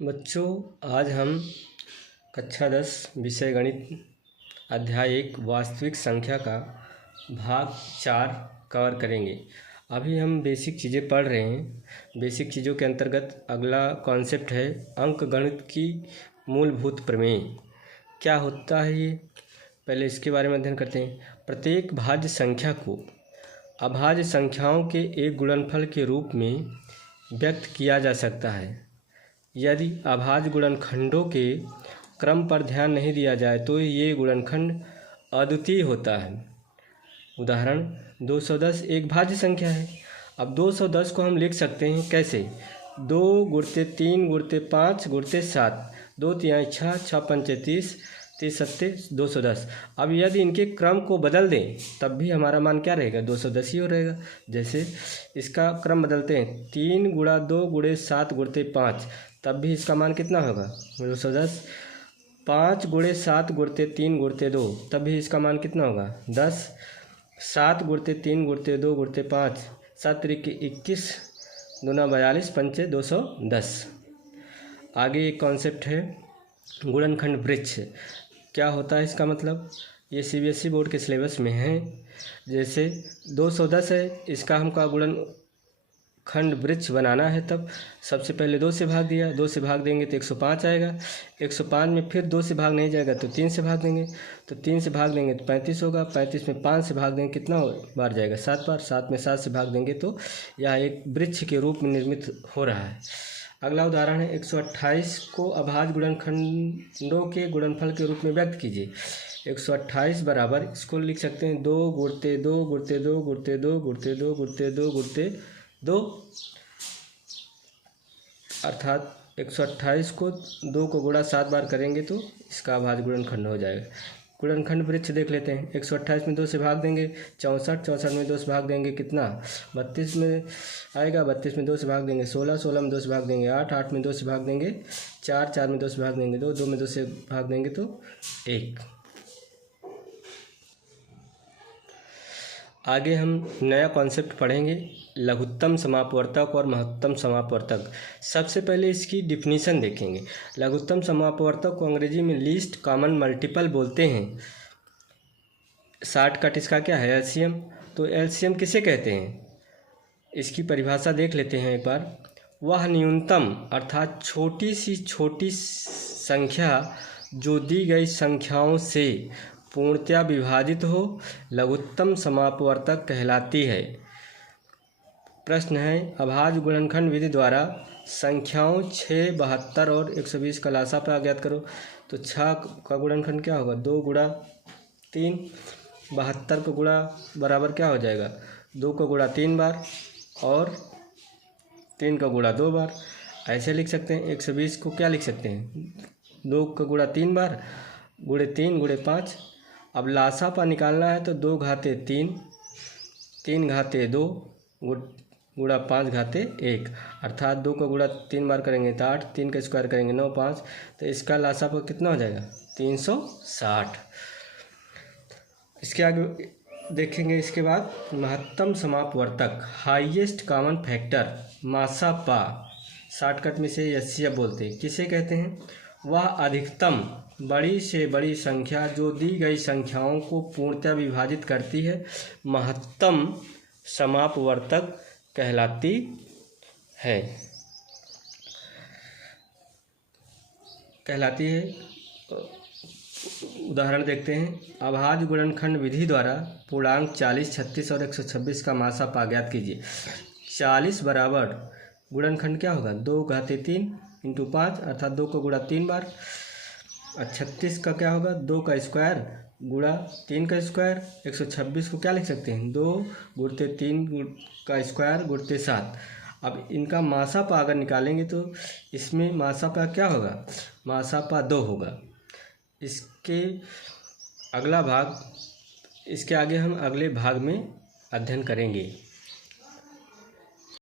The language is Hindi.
बच्चों, आज हम कक्षा 10 विषय गणित अध्याय 1 वास्तविक संख्या का भाग 4 कवर करेंगे। अभी हम बेसिक चीज़ें पढ़ रहे हैं। बेसिक चीज़ों के अंतर्गत अगला कॉन्सेप्ट है अंकगणित की मूलभूत प्रमेय। क्या होता है ये, पहले इसके बारे में अध्ययन करते हैं। प्रत्येक भाज्य संख्या को अभाज्य संख्याओं के एक गुणनफल के रूप में व्यक्त किया जा सकता है। यदि अभाज्य गुणनखंडों के क्रम पर ध्यान नहीं दिया जाए तो ये गुणनखंड अद्वितीय होता है। उदाहरण 210 एक भाज्य संख्या है। अब 210 को हम लिख सकते हैं कैसे? 2 गुणित 3 गुणित 5 गुणित 7, 2 तिहाई 6, 6 पंचे 30, 30 सत्ते 210। अब यदि इनके क्रम को बदल दें तब भी हमारा मान क्या रहेगा? 210 ही हो रहेगा। जैसे इसका क्रम बदलते हैं, 3 गुणा 2 गुणे 7 गुणित 5, तब भी इसका मान कितना होगा? 210। 5 गुणे 7 गुणित 3 गुणित 2, तब भी इसका मान कितना होगा? 10। 7 गुणित 3 गुणित 2 गुणित 5, 7 त्रिक 21, दूना 42, पंचे 210। आगे एक कॉन्सेप्ट है गुणनखंड वृक्ष। क्या होता है इसका मतलब? ये सीबीएसई बोर्ड के सिलेबस में है। जैसे 210 है, इसका हमका गुणनखंड वृक्ष बनाना है, तब सबसे पहले 2 से भाग दिया, 2 से भाग देंगे तो 105 आएगा। 105 में फिर 2 से भाग नहीं जाएगा तो 3 से भाग देंगे, तो 3 से भाग देंगे तो 35 होगा। 35 में 5 से भाग देंगे कितना बार जाएगा? 7 बार। 7 में 7 से भाग देंगे तो यह एक वृक्ष के रूप में निर्मित हो रहा है। अगला उदाहरण है 128 को अभाज्य गुणनखंडों के गुणनफल के रूप में व्यक्त कीजिए। 128 बराबर, इसको लिख सकते हैं 2 गुणित 2 गुणित 2 गुणित 2 गुणित 2 गुणित 2 गुणित 2, अर्थात 128 को 2 को गुणा 7 बार करेंगे तो इसका अभाज्य गुणनखंड हो जाएगा। गुणनखंड वृक्ष देख लेते हैं। 128 में 2 से भाग देंगे 64, 64 में 2 से भाग देंगे कितना? 32 में आएगा। 32 में 2 से भाग देंगे 16, 16 में 2 से भाग देंगे 8, 8 में 2 से भाग देंगे 4, 4 में 2 से भाग देंगे 2, 2 में 2 से भाग देंगे तो 1। आगे हम नया कॉन्सेप्ट पढ़ेंगे लघुत्तम समापवर्तक और महत्तम समापवर्तक। सबसे पहले इसकी डिफिनीशन देखेंगे। लघुत्तम समापवर्तक को अंग्रेजी में लीस्ट कॉमन मल्टीपल बोलते हैं। शॉर्टकट इसका क्या है? एलसीएम। तो एलसीएम किसे कहते हैं? इसकी परिभाषा देख लेते हैं एक बार। वह न्यूनतम अर्थात छोटी सी छोटी संख्या जो दी गई संख्याओं से पूर्णतया विभाजित हो लघुत्तम समापवर्तक कहलाती है। प्रश्न है अभाज्य गुणनखंड विधि द्वारा संख्याओं 6, 72 और 120 का लासापा ज्ञात करो। तो 6 का गुणनखंड क्या होगा? 2 गुणा 3। 72 का गुणा बराबर क्या हो जाएगा? 2 का गुणा 3 बार और 3 का गुणा 2 बार। ऐसे लिख सकते हैं। 120 को क्या लिख सकते हैं? 2 का गुणा 3 बार गुणे 3 गुणे 5। अब लासापा निकालना है तो 2 घाते 3, 3 घाते 2 गुणा 5 घाते 1, अर्थात 2 का गुणा 3 बार करेंगे तो 8, 3 का स्क्वायर करेंगे 9, 5, तो इसका लासापा कितना हो जाएगा? 360। इसके आगे देखेंगे। इसके बाद महत्तम समापवर्तक हाईएस्ट कॉमन फैक्टर मासापा, शॉर्टकट में से एचसीएफ बोलते हैं। किसे कहते हैं? वह अधिकतम बड़ी से बड़ी संख्या जो दी गई संख्याओं को पूर्णतः विभाजित करती है महत्तम समापवर्तक कहलाती है। उदाहरण देखते हैं। अभाज्य गुणनखंड विधि द्वारा पूर्णांक 40, 36 और 126 का मासापा ज्ञात कीजिए। 40 बराबर गुणनखंड क्या होगा? 2 घाते 3 इंटू 5, अर्थात 2 को गुणा 3 बार। और 36 का क्या होगा? 2 का स्क्वायर गुणा 3 का स्क्वायर। 126 को क्या लिख सकते हैं? 2 गुणित 3 का स्क्वायर गुणित 7। अब इनका मासापा अगर निकालेंगे तो इसमें मासापा क्या होगा? मासापा 2 होगा। इसके आगे हम अगले भाग में अध्ययन करेंगे।